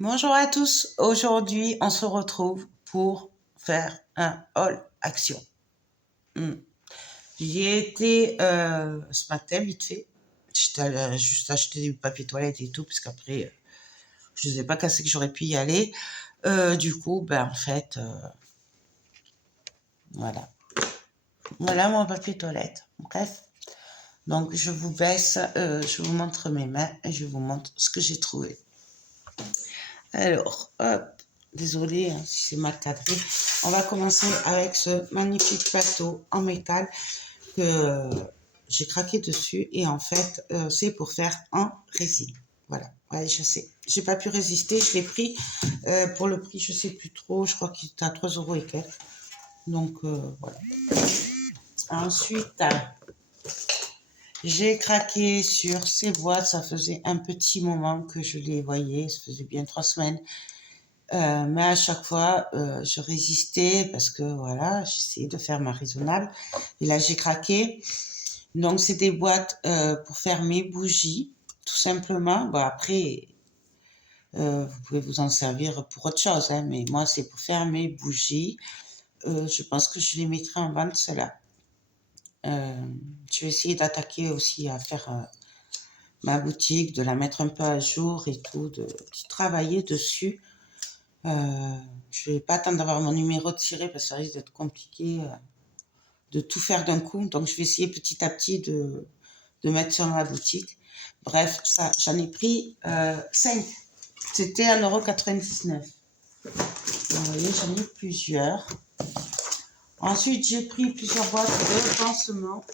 Bonjour à tous, aujourd'hui on se retrouve pour faire un haul action. Hmm. J'y ai été ce matin vite fait, j'étais allée juste acheter du papier toilette et tout, parce qu'après je ne sais pas quand c'est que j'aurais pu y aller. Du coup, en fait, voilà. Voilà mon papier toilette. Bref, donc je vous baisse, je vous montre mes mains et je vous montre ce que j'ai trouvé. Alors, hop, désolé si c'est mal cadré. On va commencer avec ce magnifique plateau en métal que j'ai craqué dessus et en fait, c'est pour faire en résine. Voilà, ouais, je sais. J'ai pas pu résister, je l'ai pris pour le prix, je sais plus trop, je crois qu'il était à 3 euros et quelques. Donc, voilà. Ensuite, j'ai craqué sur ces boîtes, ça faisait un petit moment que je les voyais, ça faisait bien 3 semaines. Mais à chaque fois, je résistais parce que voilà, j'essayais de faire ma raisonnable. Et là, j'ai craqué. Donc, c'est des boîtes pour faire mes bougies, tout simplement. Bon, après, vous pouvez vous en servir pour autre chose, hein, mais moi, c'est pour faire mes bougies. Je pense que je les mettrai en vente, celles-là. Je vais essayer d'attaquer aussi à faire ma boutique, de la mettre un peu à jour et tout, de travailler dessus. Je vais pas attendre d'avoir mon numéro tiré parce que ça risque d'être compliqué de tout faire d'un coup. Donc, je vais essayer petit à petit de mettre sur ma boutique. Bref, ça, j'en ai pris 5. C'était 1,99 €. Vous voyez, j'en ai plusieurs. Ensuite, j'ai pris plusieurs boîtes de pansements.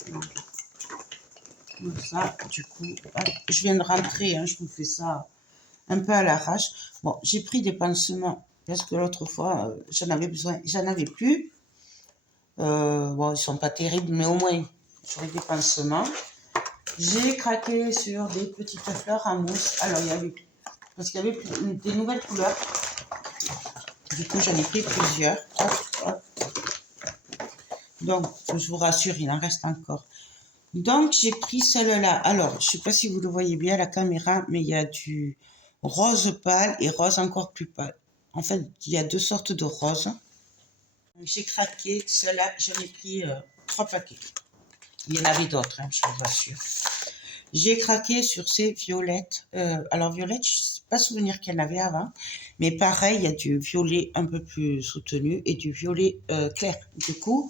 Comme ça, du coup, hop, je viens de rentrer, hein, je vous fais ça un peu à l'arrache. Bon, j'ai pris des pansements parce que l'autre fois, j'en avais besoin, j'en avais plus. Bon, ils sont pas terribles, mais au moins, j'aurais des pansements. J'ai craqué sur des petites fleurs en mousse. Alors, il y avait, parce qu'il y avait des nouvelles couleurs. Du coup, j'en ai pris plusieurs. Hop, hop. Donc, je vous rassure, il en reste encore. Donc, j'ai pris celle-là. Alors, je sais pas si vous le voyez bien à la caméra, mais il y a du rose pâle et rose encore plus pâle. En fait, il y a deux sortes de roses. J'ai craqué. Celle-là, j'en ai pris 3 paquets. Il y en avait d'autres, hein, je vous rassure. J'ai craqué sur ces violettes. Alors, violettes, je ne sais pas souvenir qu'il y en avait avant. Mais pareil, il y a du violet un peu plus soutenu et du violet clair. Du coup,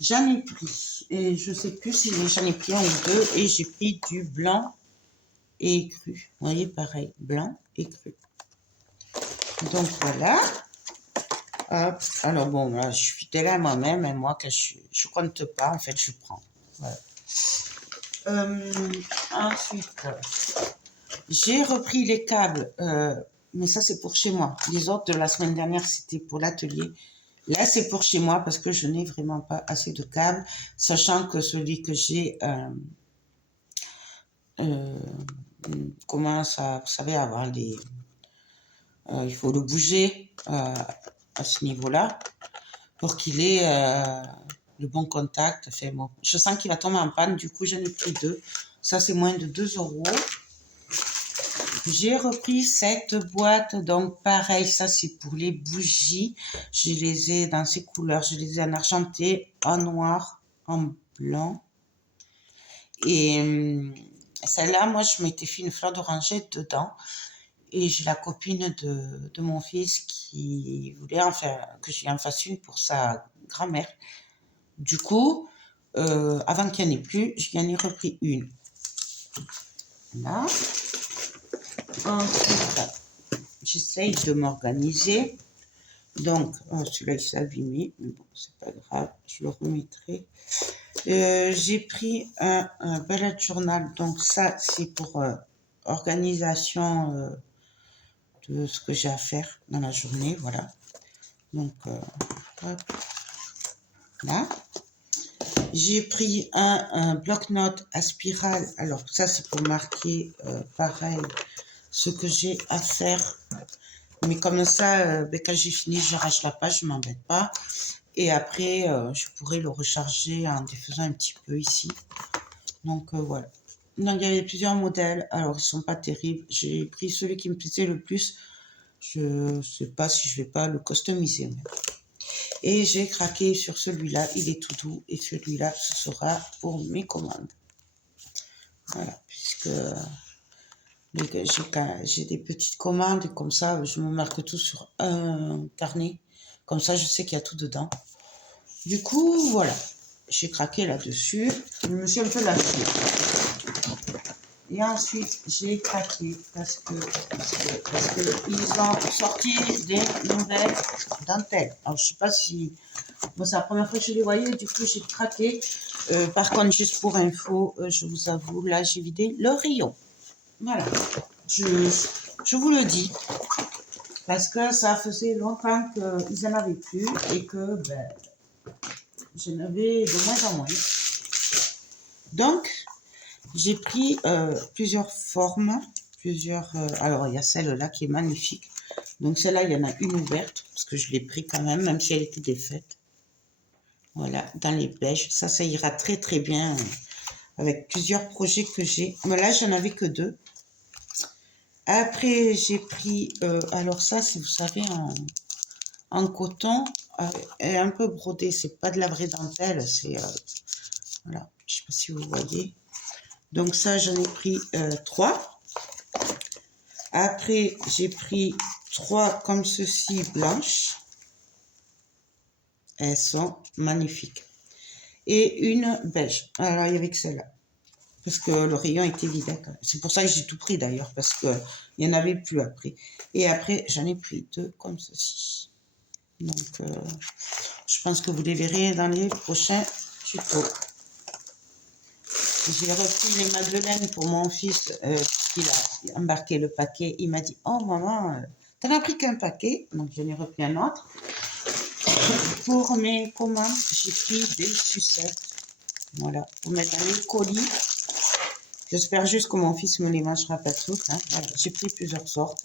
j'en ai pris. Et je ne sais plus si j'en ai pris un ou deux. Et j'ai pris du blanc et cru. Vous voyez, pareil, blanc et cru. Donc, voilà. Hop. Alors, bon, là, je suis fidèle à moi-même. Et moi, quand je ne compte pas, en fait, je prends. Voilà. Ensuite, j'ai repris les câbles, mais ça c'est pour chez moi. Les autres de la semaine dernière c'était pour l'atelier. Là c'est pour chez moi parce que je n'ai vraiment pas assez de câbles, sachant que celui que j'ai euh, commence à, vous savez, avoir les... il faut le bouger à ce niveau-là pour qu'il ait le bon contact. Enfin, bon, je sens qu'il va tomber en panne, du coup j'en ai pris 2. Ça c'est moins de 2 €. J'ai repris cette boîte, donc pareil, ça c'est pour les bougies. Je les ai dans ces couleurs, je les ai en argenté, en noir, en blanc. Et celle-là, moi je m'étais fait une fleur d'oranger dedans. Et j'ai la copine de mon fils qui voulait en faire, que je lui en fasse une pour sa grand-mère. Du coup, avant qu'il n'y en ait plus, je lui en ai repris une. Là. Ensuite, j'essaye de m'organiser. Donc, celui-là il s'est abîmé, mais bon, c'est pas grave, je le remettrai. J'ai pris un bullet journal, donc ça c'est pour organisation de ce que j'ai à faire dans la journée, voilà. Donc, hop, là. J'ai pris un bloc-notes à spirale, alors ça c'est pour marquer pareil ce que j'ai à faire. Mais comme ça, quand j'ai fini, je rachète la page, je ne m'embête pas. Et après, je pourrais le recharger en défaisant un petit peu ici. Donc, voilà. Donc, il y avait plusieurs modèles. Alors, ils ne sont pas terribles. J'ai pris celui qui me plaisait le plus. Je sais pas si je vais pas le customiser même. Et j'ai craqué sur celui-là, il est tout doux. Et celui-là, ce sera pour mes commandes. Voilà, puisque j'ai des petites commandes, et comme ça, je me marque tout sur un carnet. Comme ça, je sais qu'il y a tout dedans. Du coup, voilà, j'ai craqué là-dessus. Je me suis un peu lâchée. Et ensuite, j'ai craqué parce que ils ont sorti des nouvelles dentelles. Alors, je sais pas si... Moi, c'est la première fois que je les voyais, du coup, j'ai craqué. Par contre, juste pour info, je vous avoue, là, j'ai vidé le rayon. Voilà. Je vous le dis. Parce que ça faisait longtemps qu'ils n'en avaient plus et que, ben, j'en avais de moins en moins. Donc, j'ai pris plusieurs formes, alors, il y a celle-là qui est magnifique. Donc, celle-là, il y en a une ouverte, parce que je l'ai pris quand même si elle était défaite. Voilà, dans les beiges. Ça ira très, très bien avec plusieurs projets que j'ai. Mais là, j'en avais que 2. Après, j'ai pris, alors ça, si vous savez, en coton, et un peu brodé. C'est pas de la vraie dentelle, c'est, voilà, je sais pas si vous voyez. Donc ça, j'en ai pris 3. Après, j'ai pris 3 comme ceci, blanches. Elles sont magnifiques. Et une beige. Alors, il y avait que celle-là. Parce que le rayon était vide. C'est pour ça que j'ai tout pris d'ailleurs, parce qu'il n'y en avait plus après. Et après, j'en ai pris 2 comme ceci. Donc, je pense que vous les verrez dans les prochains tutos. J'ai repris les madeleines pour mon fils, puisqu'il a embarqué le paquet. Il m'a dit, oh maman, t'en as pris qu'un paquet. Donc, j'en ai repris un autre. Pour mes commandes, j'ai pris des sucettes. Voilà, pour mettre dans les colis. J'espère juste que mon fils me les mangera pas toutes. Hein. Voilà, j'ai pris plusieurs sortes.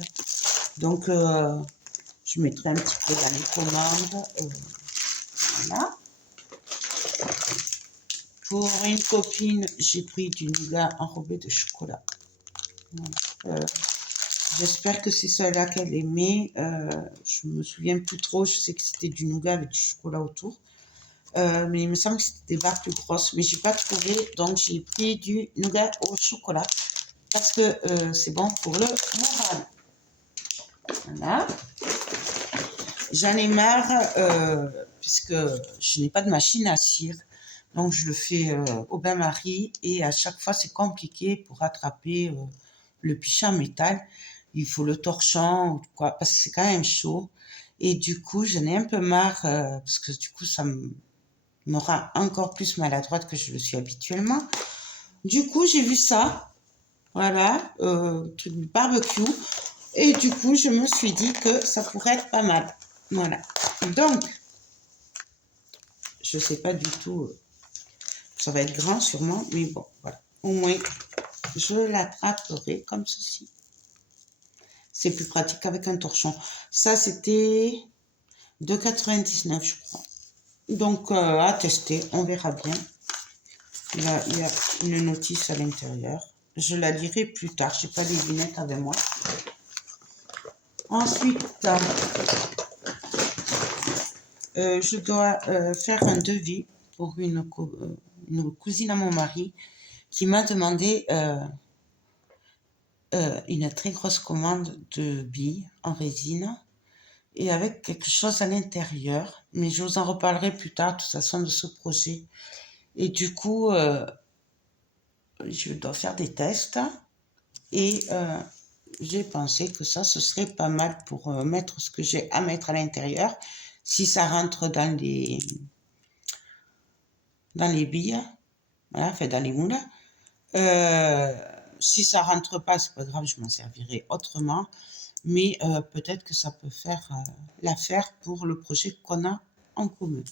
Donc, je mettrai un petit peu dans les commandes. Voilà. Pour une copine, j'ai pris du nougat enrobé de chocolat. Voilà. J'espère que c'est celle-là qu'elle aimait. Je me souviens plus trop. Je sais que c'était du nougat avec du chocolat autour. Mais il me semble que c'était des barres plus grosses. Mais j'ai pas trouvé. Donc, j'ai pris du nougat au chocolat. Parce que c'est bon pour le moral. Voilà. J'en ai marre, puisque je n'ai pas de machine à cire. Donc, je le fais au bain-marie. Et à chaque fois, c'est compliqué pour attraper le pichet en métal. Il faut le torchon, ou quoi, parce que c'est quand même chaud. Et du coup, j'en ai un peu marre, parce que du coup, ça me rend encore plus maladroite que je le suis habituellement. Du coup, j'ai vu ça. Voilà, truc de barbecue. Et du coup, je me suis dit que ça pourrait être pas mal. Voilà. Donc, je sais pas du tout. Ça va être grand sûrement, mais bon, voilà. Au moins, je l'attraperai comme ceci. C'est plus pratique qu'avec un torchon. Ça, c'était 2,99 je crois. Donc, à tester, on verra bien. Là, il y a une notice à l'intérieur. Je la lirai plus tard. Je n'ai pas les lunettes avec moi. Ensuite, je dois faire un devis pour une cousine à mon mari qui m'a demandé une très grosse commande de billes en résine et avec quelque chose à l'intérieur. Mais je vous en reparlerai plus tard, de toute façon, de ce projet. Et du coup, je dois faire des tests et j'ai pensé que ça, ce serait pas mal pour mettre ce que j'ai à mettre à l'intérieur. Si ça rentre dans les billes, voilà, enfin dans les moules. Si ça rentre pas, c'est pas grave, je m'en servirai autrement. Mais peut-être que ça peut faire l'affaire pour le projet qu'on a en commun.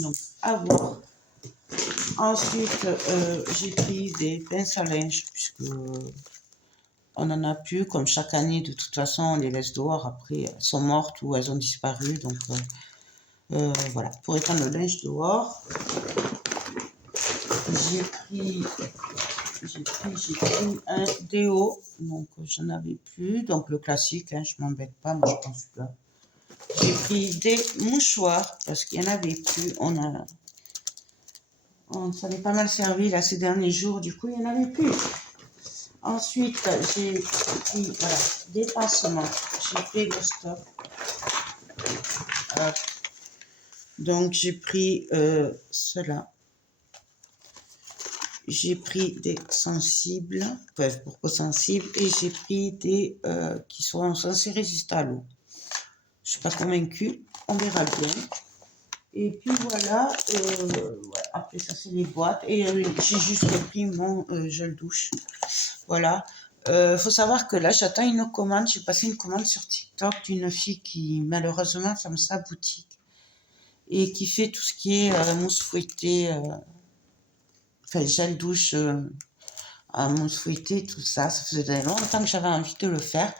Donc, à voir. Ensuite, j'ai pris des pinces à linge, puisque on n'en a plus. Comme chaque année, de toute façon, on les laisse dehors. Après, elles sont mortes ou elles ont disparu. Donc, voilà, pour étendre le linge dehors. J'ai pris j'ai pris un déo, donc j'en avais plus, donc le classique, hein, je m'embête pas, moi je pense que j'ai pris des mouchoirs parce qu'il y en avait plus, ça m'est pas mal servi là ces derniers jours, du coup il y en avait plus. Ensuite j'ai pris voilà, des pansements, j'ai fait le stock. Donc j'ai pris cela. J'ai pris des sensibles, bref, pour peau sensible, et j'ai pris des qui sont censés résister à l'eau. Je suis pas convaincue, on verra bien. Et puis voilà, ouais, après ça c'est les boîtes, et j'ai juste repris mon gel douche. Voilà. Faut savoir que là j'attends une commande, j'ai passé une commande sur TikTok d'une fille qui malheureusement ferme sa boutique et qui fait tout ce qui est mousse fouettée, enfin gel douche à mousse fouettée, tout ça. Ça faisait longtemps que j'avais envie de le faire.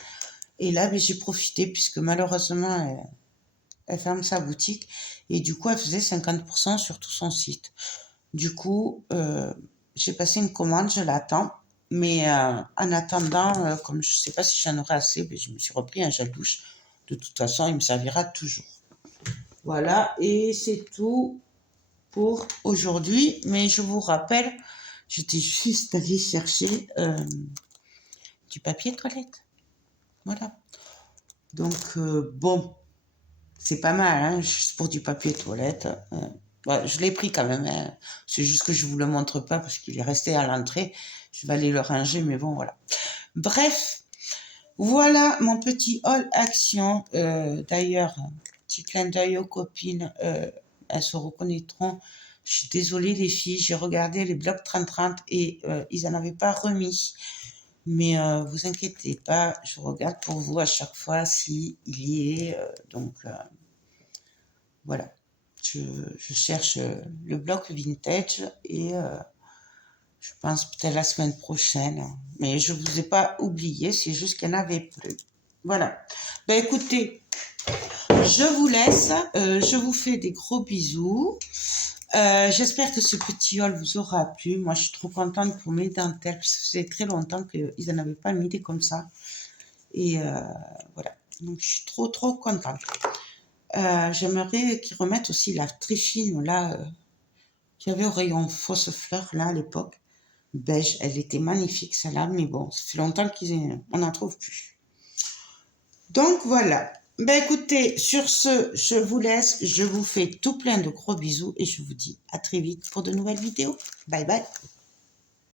Et là, ben, j'ai profité puisque malheureusement, elle ferme sa boutique. Et du coup, elle faisait 50% sur tout son site. Du coup, j'ai passé une commande, je l'attends. Mais en attendant, comme je ne sais pas si j'en aurai assez, ben, je me suis repris un gel douche. De toute façon, il me servira toujours. Voilà, et c'est tout pour aujourd'hui. Mais je vous rappelle, j'étais juste allée chercher du papier toilette. Voilà. Donc, bon, c'est pas mal, hein, juste pour du papier toilette. Ouais, je l'ai pris quand même. Hein. C'est juste que je ne vous le montre pas parce qu'il est resté à l'entrée. Je vais aller le ranger, mais bon, voilà. Bref, voilà mon petit haul action. D'ailleurs, petit clin d'œil aux copines, elles se reconnaîtront. Je suis désolée les filles, j'ai regardé les blogs 30-30 et ils n'en avaient pas remis. Mais vous inquiétez pas, je regarde pour vous à chaque fois s'il y est. Donc voilà, je cherche le bloc vintage et je pense peut-être la semaine prochaine. Mais je ne vous ai pas oublié, c'est juste qu'il n'y en avait plus. Voilà. Ben écoutez, je vous laisse. Je vous fais des gros bisous. J'espère que ce petit haul vous aura plu. Moi, je suis trop contente pour mes dentelles. Ça faisait très longtemps qu'ils n'en avaient pas mis des comme ça. Et voilà. Donc, je suis trop, trop contente. J'aimerais qu'ils remettent aussi la Trichine, là, qu'il y avait au rayon fausse fleur, là, à l'époque. Beige. Elle était magnifique, celle-là. Mais bon, ça fait longtemps qu'on n'en trouve plus. Donc, voilà. Ben écoutez, sur ce, je vous laisse. Je vous fais tout plein de gros bisous et je vous dis à très vite pour de nouvelles vidéos. Bye bye.